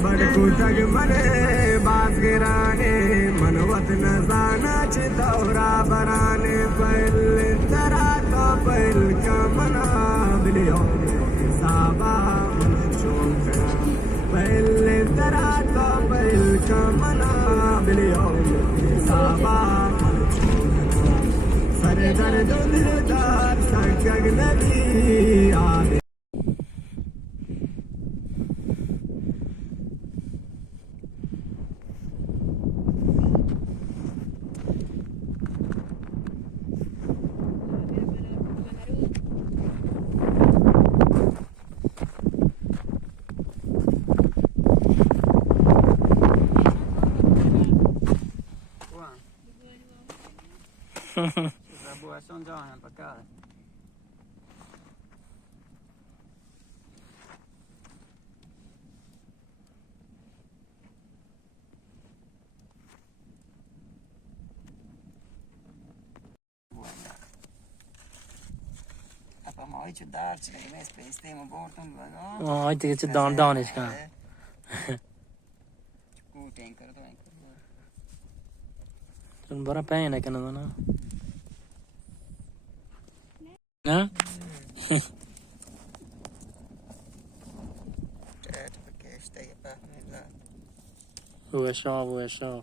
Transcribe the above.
کوتاه منه بازگرانه منوت نزانا چه دورا برانه پل ترا تو پل کمنا بلیوم حسابا من چوکا پل ترا تو پل کمنا بلیوم حسابا من چوکا سر درد دلدار سنگ نبی آده Buat sonjang yang pakai. Apa mau itu dar sih, mes peste mau bortum bago. Oh, itu kita down iskan. Cukup tanker tu. Sun bara pain kan na. Na? Tet pakai stay apa ni lah. Wo är shav.